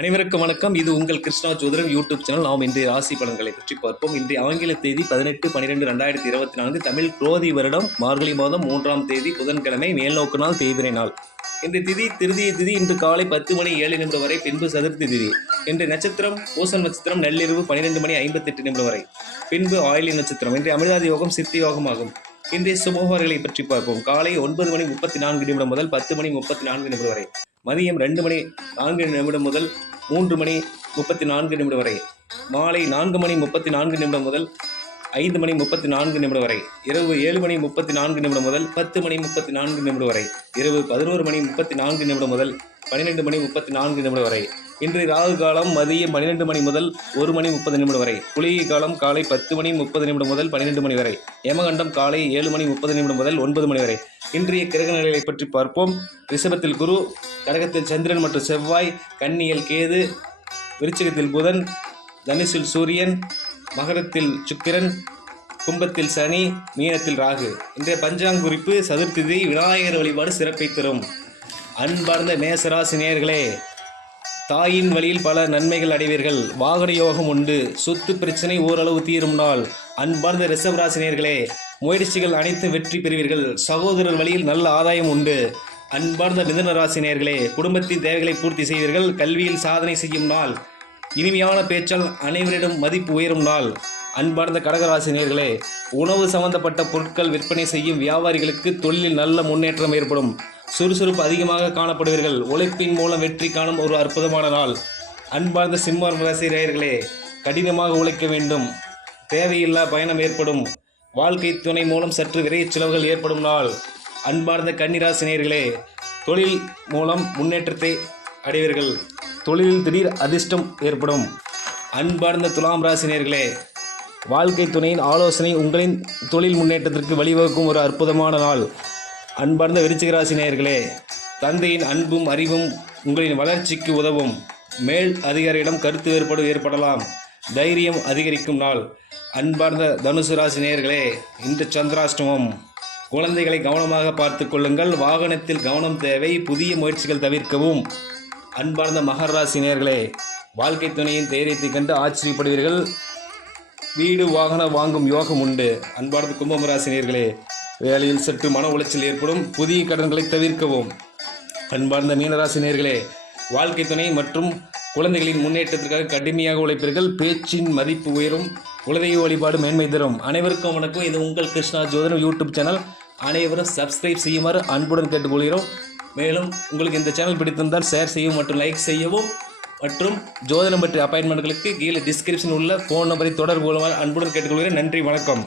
அனைவருக்கும் வணக்கம். இது உங்கள் கிருஷ்ணா ஜோதிடம் யூடியூப் சேனல். நாம் இன்றைய ராசி பலன்களை பற்றி பார்ப்போம். இன்றைய ஆங்கில தேதி 18/12/2024, தமிழ் குரோதி வருடம் மார்கழி மாதம் 3ஆம் தேதி புதன்கிழமை, மேல்நோக்கு நாள், தேய்பிறை நாள். இன்றைய திதி திருதிய திதி இன்று காலை 10:07 வரை, பின்பு சதுர்த்தி திதி. இன்றைய நட்சத்திரம் பூச நட்சத்திரம், நள்ளிரவு 12:58 வரை, பின்பு ஆயிலி நட்சத்திரம். இன்றைய அமிர்தாதி யோகம் சித்தி யோகம் ஆகும். இன்றைய சுபோகர்களை பற்றி பார்ப்போம். காலை 9:34 முதல் 10:34 வரை, மதியம் 2:04 முதல் 3:34 வரை, மாலை 4:34 முதல் 5:34 வரை, இரவு 7:34 முதல் 10:34 வரை, இரவு 11:34 முதல் 12:34 வரை. இன்று ராகு காலம் மதியம் 12 மணி முதல் 1:30 வரை, குளிகை காலம் காலை 10:30 முதல் 12 மணி வரை, யமகண்டம் காலை 7:30 முதல் 9 மணி வரை. இன்றைய கிரக நிலைகளை பற்றி பார்ப்போம். ரிஷபத்தில் குரு, கடகத்தில் சந்திரன் மற்றும் செவ்வாய், கன்னியில் கேது, விருச்சிகத்தில் புதன், தனுசில் சூரியன், மகரத்தில் சுக்கிரன், கும்பத்தில் சனி, மீனத்தில் ராகு. இன்றைய பஞ்சாங்க குறிப்பு சதுர்த்தி திதி. விநாயகர் வழிபாடு சிறப்பை தரும். அன்பார்ந்த மேசராசி நேயர்களே, தாயின் வழியில் பல நன்மைகள் அடைவீர்கள். வாகன யோகம் உண்டு. சொத்து பிரச்சனை ஓரளவு தீரும் நாள். அன்பார்ந்த ரிஷபராசினியர்களே, முயற்சிகள் அனைத்தும் வெற்றி பெறுவீர்கள். சகோதரர் வழியில் நல்ல ஆதாயம் உண்டு. அன்பார்ந்த மிதுன ராசினியர்களே, குடும்பத்தின் தேவைகளை பூர்த்தி செய்வீர்கள். கல்வியில் சாதனை செய்யும் நாள். இனிமையான பேச்சால் அனைவரிடம் மதிப்பு உயரும் நாள். அன்பார்ந்த கடகராசினியர்களே, உணவு சம்பந்தப்பட்ட பொருட்கள் விற்பனை செய்யும் வியாபாரிகளுக்கு தொழிலில் நல்ல முன்னேற்றம் ஏற்படும். சுறுசுறுப்பு அதிகமாக காணப்படுவீர்கள். உழைப்பின் மூலம் வெற்றி காணும் ஒரு அற்புதமான நாள். அன்பார்ந்த சிம்ம ராசினியர்களே, கடினமாக உழைக்க வேண்டும். தேவையில்லா பயணம் ஏற்படும். வாழ்க்கை துணை மூலம் சற்று விரைய செலவுகள் ஏற்படும் நாள். அன்பார்ந்த கன்னிராசினியர்களே, தொழில் மூலம் முன்னேற்றத்தை அடைவீர்கள். தொழிலில் திடீர் அதிர்ஷ்டம் ஏற்படும். அன்பார்ந்த துலாம் ராசினியர்களே, வாழ்க்கை துணையின் ஆலோசனை உங்களின் தொழில் முன்னேற்றத்திற்கு வழிவகுக்கும் ஒரு அற்புதமான நாள். அன்பார்ந்த விருச்சிக ராசினியர்களே, தந்தையின் அன்பும் அறிவும் உங்களின் வளர்ச்சிக்கு உதவும். மேல் அதிகாரியிடம் கருத்து வேறுபாடு ஏற்படலாம். தைரியம் அதிகரிக்கும் நாள். அன்பார்ந்த தனுசு ராசினியர்களே, இன்று சந்திராஷ்டமம். குழந்தைகளை கவனமாக பார்த்து கொள்ளுங்கள். வாகனத்தில் கவனம் தேவை. புதிய முயற்சிகள் தவிர்க்கவும். அன்பார்ந்த மகர ராசினியர்களே, வாழ்க்கை துணையின் தைரியத்தை கண்டு ஆச்சரியப்படுவீர்கள். வீடு வாகனம் வாங்கும் யோகம் உண்டு. அன்பார்ந்த கும்பம் ராசினியர்களே, வேலையில் சற்று மன உளைச்சல் ஏற்படும். புதிய கடன்களை தவிர்க்கவும். அன்பார்ந்த மீனராசினியர்களே, வாழ்க்கை துணை மற்றும் குழந்தைகளின் முன்னேற்றத்திற்காக கடுமையாக உழைப்பீர்கள். பேச்சின் மதிப்பு உயரும். குலதெய்வ வழிபாடு மேன்மை தரும். அனைவருக்கும் வணக்கம். இது உங்கள் கிருஷ்ணா ஜோதிடம் யூடியூப் சேனல். அனைவரும் சப்ஸ்கிரைப் செய்யுமாறு அன்புடன் கேட்டுக்கொள்கிறோம். மேலும் உங்களுக்கு இந்த சேனல் பிடித்திருந்தால் ஷேர் செய்யவும் மற்றும் லைக் செய்யவும். மற்றும் ஜோதிடம் பற்றிய அப்பாயின்மெண்ட்களுக்கு கீழே டிஸ்கிரிப்ஷன் உள்ள ஃபோன் நம்பரை தொடர்பு கொள்ளுமாறு அன்புடன் கேட்டுக்கொள்கிறேன். நன்றி, வணக்கம்.